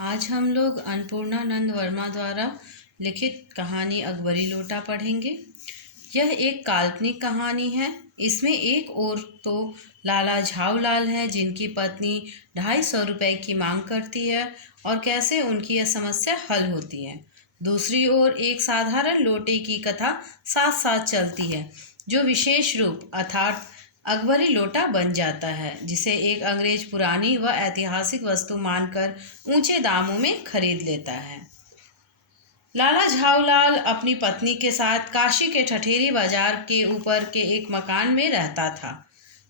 आज हम लोग अन्नपूर्णा नंद वर्मा द्वारा लिखित कहानी अकबरी लोटा पढ़ेंगे। यह एक काल्पनिक कहानी है। इसमें एक ओर तो लाला झाऊलाल है जिनकी पत्नी 250 रुपए की मांग करती है और कैसे उनकी यह समस्या हल होती है। दूसरी ओर एक साधारण लोटे की कथा साथ साथ चलती है जो विशेष रूप अर्थात अकबरी लोटा बन जाता है, जिसे एक अंग्रेज पुरानी व ऐतिहासिक वस्तु मानकर ऊंचे दामों में खरीद लेता है। लाला झाऊलाल अपनी पत्नी के साथ काशी के ठठेरी बाजार के ऊपर के एक मकान में रहता था।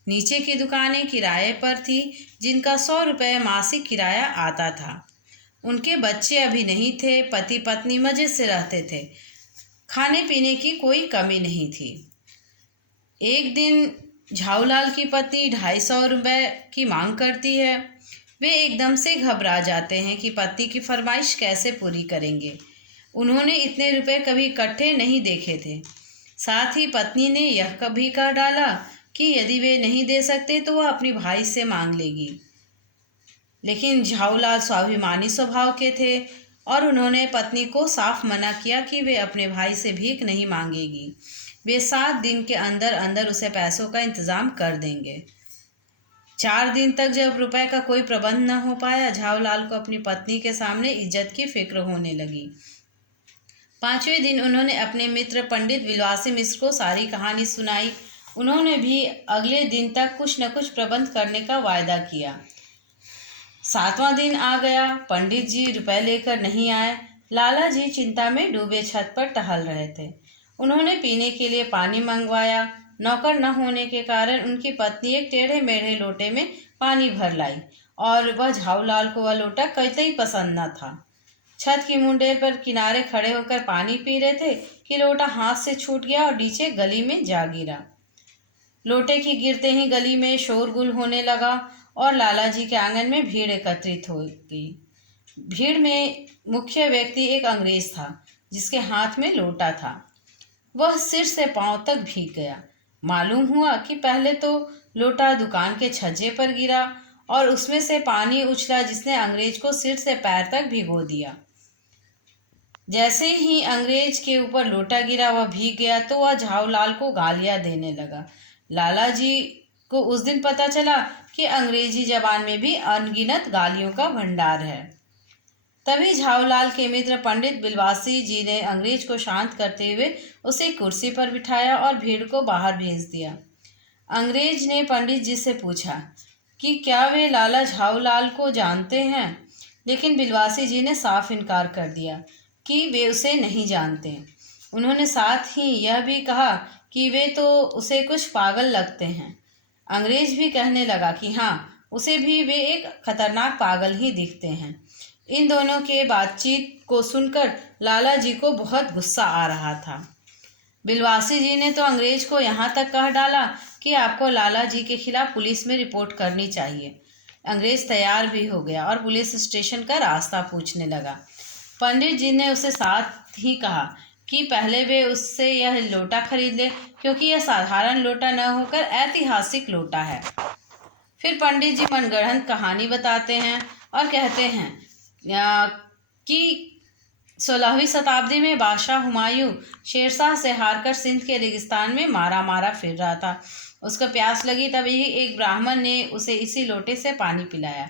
नीचे की दुकानें किराए पर थी जिनका 100 रुपये मासिक किराया आता था। उनके बच्चे अभी नहीं थे। पति पत्नी मजे से रहते थे। खाने पीने की कोई कमी नहीं थी। एक दिन झाऊलाल की पत्नी 250 रुपये की मांग करती है। वे एकदम से घबरा जाते हैं कि पति की फरमाइश कैसे पूरी करेंगे। उन्होंने इतने रुपए कभी इकट्ठे नहीं देखे थे। साथ ही पत्नी ने यह कभी कह डाला कि यदि वे नहीं दे सकते तो वह अपनी भाई से मांग लेगी। लेकिन झाऊलाल स्वाभिमानी स्वभाव के थे और उन्होंने पत्नी को साफ मना किया कि वे अपने भाई से भीख नहीं मांगेगी। वे 7 दिन के अंदर अंदर उसे पैसों का इंतजाम कर देंगे। 4 दिन तक जब रुपए का कोई प्रबंध न हो पाया, झाऊलाल को अपनी पत्नी के सामने इज्जत की फिक्र होने लगी। 5वें दिन उन्होंने अपने मित्र पंडित विलासी मिश्र को सारी कहानी सुनाई। उन्होंने भी अगले दिन तक कुछ न कुछ प्रबंध करने का वायदा किया। 7वां दिन आ गया। पंडित जी रुपए लेकर नहीं आए। लाला जी चिंता में डूबे छत पर टहल रहे थे। उन्होंने पीने के लिए पानी मंगवाया। नौकर न होने के कारण उनकी पत्नी एक टेढ़े मेढ़े लोटे में पानी भर लाई और वह झाऊलाल को वह लोटा कतई पसंद न था। छत की मुंडेर पर किनारे खड़े होकर पानी पी रहे थे कि लोटा हाथ से छूट गया और नीचे गली में जा गिरा। लोटे के गिरते ही गली में शोरगुल होने लगा और लाला जी के आंगन में भीड़ एकत्रित हो गई। भीड़ में मुख्य व्यक्ति एक अंग्रेज था जिसके हाथ में लोटा था। वह सिर से पांव तक भीग गया। मालूम हुआ कि पहले तो लोटा दुकान के छज्जे पर गिरा और उसमें से पानी उछला जिसने अंग्रेज को सिर से पैर तक भिगो दिया। जैसे ही अंग्रेज के ऊपर लोटा गिरा वह भीग गया तो वह झाऊलाल को गालियां देने लगा। लाला जी को उस दिन पता चला कि अंग्रेजी जबान में भी अनगिनत गालियों का भंडार है। तभी झाऊलाल के मित्र पंडित बिलवासी जी ने अंग्रेज को शांत करते हुए उसे कुर्सी पर बिठाया और भीड़ को बाहर भेज दिया। अंग्रेज ने पंडित जी से पूछा कि क्या वे लाला झाऊलाल को जानते हैं, लेकिन बिलवासी जी ने साफ इनकार कर दिया कि वे उसे नहीं जानते। उन्होंने साथ ही यह भी कहा कि वे तो उसे कुछ पागल लगते हैं। अंग्रेज भी कहने लगा कि हाँ, उसे भी वे एक खतरनाक पागल ही दिखते हैं। इन दोनों के बातचीत को सुनकर लाला जी को बहुत गुस्सा आ रहा था। बिलवासी जी ने तो अंग्रेज को यहाँ तक कह डाला कि आपको लाला जी के खिलाफ पुलिस में रिपोर्ट करनी चाहिए। अंग्रेज तैयार भी हो गया और पुलिस स्टेशन का रास्ता पूछने लगा। पंडित जी ने उसे साथ ही कहा कि पहले वे उससे यह लोटा खरीद ले, क्योंकि यह साधारण लोटा न होकर ऐतिहासिक लोटा है। फिर पंडित जी मनगढ़ंत कहानी बताते हैं और कहते हैं कि 16वीं शताब्दी में बादशाह हुमायूं शेरशाह से हारकर सिंध के रेगिस्तान में मारा मारा फिर रहा था। उसको प्यास लगी, तभी एक ब्राह्मण ने उसे इसी लोटे से पानी पिलाया।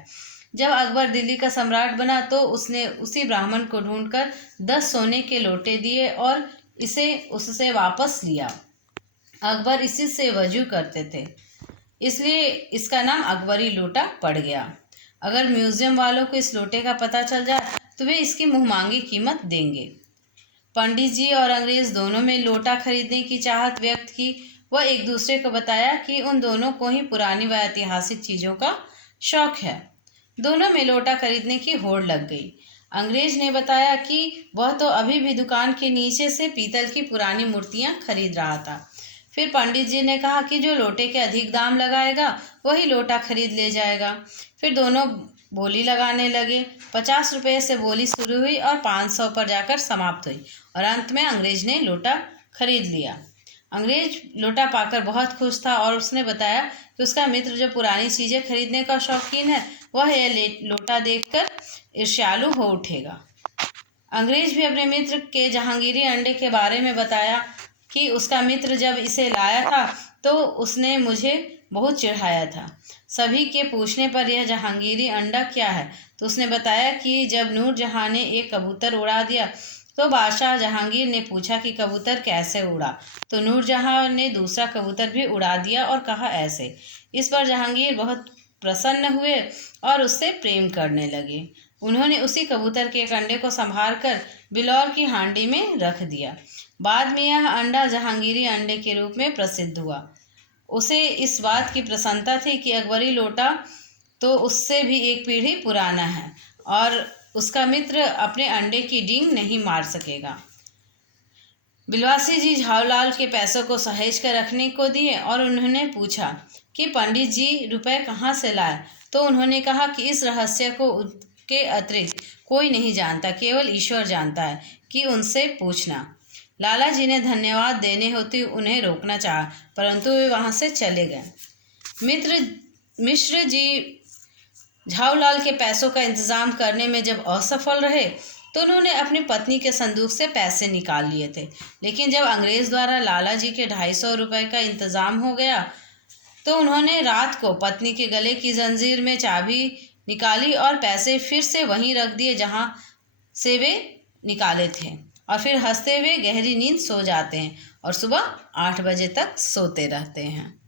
जब अकबर दिल्ली का सम्राट बना तो उसने उसी ब्राह्मण को ढूंढकर 10 सोने के लोटे दिए और इसे उससे वापस लिया। अकबर इसी से वजू करते थे, इसलिए इसका नाम अकबरी लोटा पड़ गया। अगर म्यूजियम वालों को इस लोटे का पता चल जाए तो वे इसकी मुँहमांगी कीमत देंगे। पंडित जी और अंग्रेज दोनों में लोटा खरीदने की चाहत व्यक्त की। वह एक दूसरे को बताया कि उन दोनों को ही पुरानी व ऐतिहासिक चीज़ों का शौक है। दोनों में लोटा खरीदने की होड़ लग गई। अंग्रेज ने बताया कि वह तो अभी भी दुकान के नीचे से पीतल की पुरानी मूर्तियाँ खरीद रहा था। फिर पंडित जी ने कहा कि जो लोटे के अधिक दाम लगाएगा वही लोटा खरीद ले जाएगा। फिर दोनों बोली लगाने लगे। 50 रुपये से बोली शुरू हुई और 500 पर जाकर समाप्त हुई और अंत में अंग्रेज ने लोटा खरीद लिया। अंग्रेज लोटा पाकर बहुत खुश था और उसने बताया कि उसका मित्र जो पुरानी चीज़ें खरीदने का शौकीन है वह यह लोटा देखकर ईर्ष्यालु हो उठेगा। अंग्रेज भी अपने मित्र के जहांगीरी अंडे के बारे में बताया कि उसका मित्र जब इसे लाया था तो उसने मुझे बहुत चिढ़ाया था। सभी के पूछने पर यह जहांगीरी अंडा क्या है तो उसने बताया कि जब नूरजहां ने एक कबूतर उड़ा दिया तो बादशाह जहांगीर ने पूछा कि कबूतर कैसे उड़ा, तो नूरजहां ने दूसरा कबूतर भी उड़ा दिया और कहा ऐसे। इस पर जहांगीर बहुत प्रसन्न हुए और उससे प्रेम करने लगे। उन्होंने उसी कबूतर के एक अंडे को संभाल कर बिलौर की हांडी में रख दिया। बाद में यह अंडा जहांगीरी अंडे के रूप में प्रसिद्ध हुआ। उसे इस बात की प्रसन्नता थी कि अकबरी लोटा तो उससे भी एक पीढ़ी पुराना है और उसका मित्र अपने अंडे की डींग नहीं मार सकेगा। बिलवासी जी झावलाल के पैसों को सहेज कर रखने को दिए और उन्होंने पूछा कि पंडित जी रुपए कहाँ से लाए, तो उन्होंने कहा कि इस रहस्य को उनके अतिरिक्त कोई नहीं जानता, केवल ईश्वर जानता है, कि उनसे पूछना। लाला जी ने धन्यवाद देने होते उन्हें रोकना चाहा, परंतु वे वहाँ से चले गए। मिश्र जी झावलाल के पैसों का इंतजाम करने में जब असफल रहे तो उन्होंने अपनी पत्नी के संदूक से पैसे निकाल लिए थे, लेकिन जब अंग्रेज द्वारा लाला जी के 250 रुपये का इंतजाम हो गया तो उन्होंने रात को पत्नी के गले की जंजीर में चाबी निकाली और पैसे फिर से वहीं रख दिए जहां से वे निकाले थे, और फिर हंसते हुए गहरी नींद सो जाते हैं और सुबह 8 बजे तक सोते रहते हैं।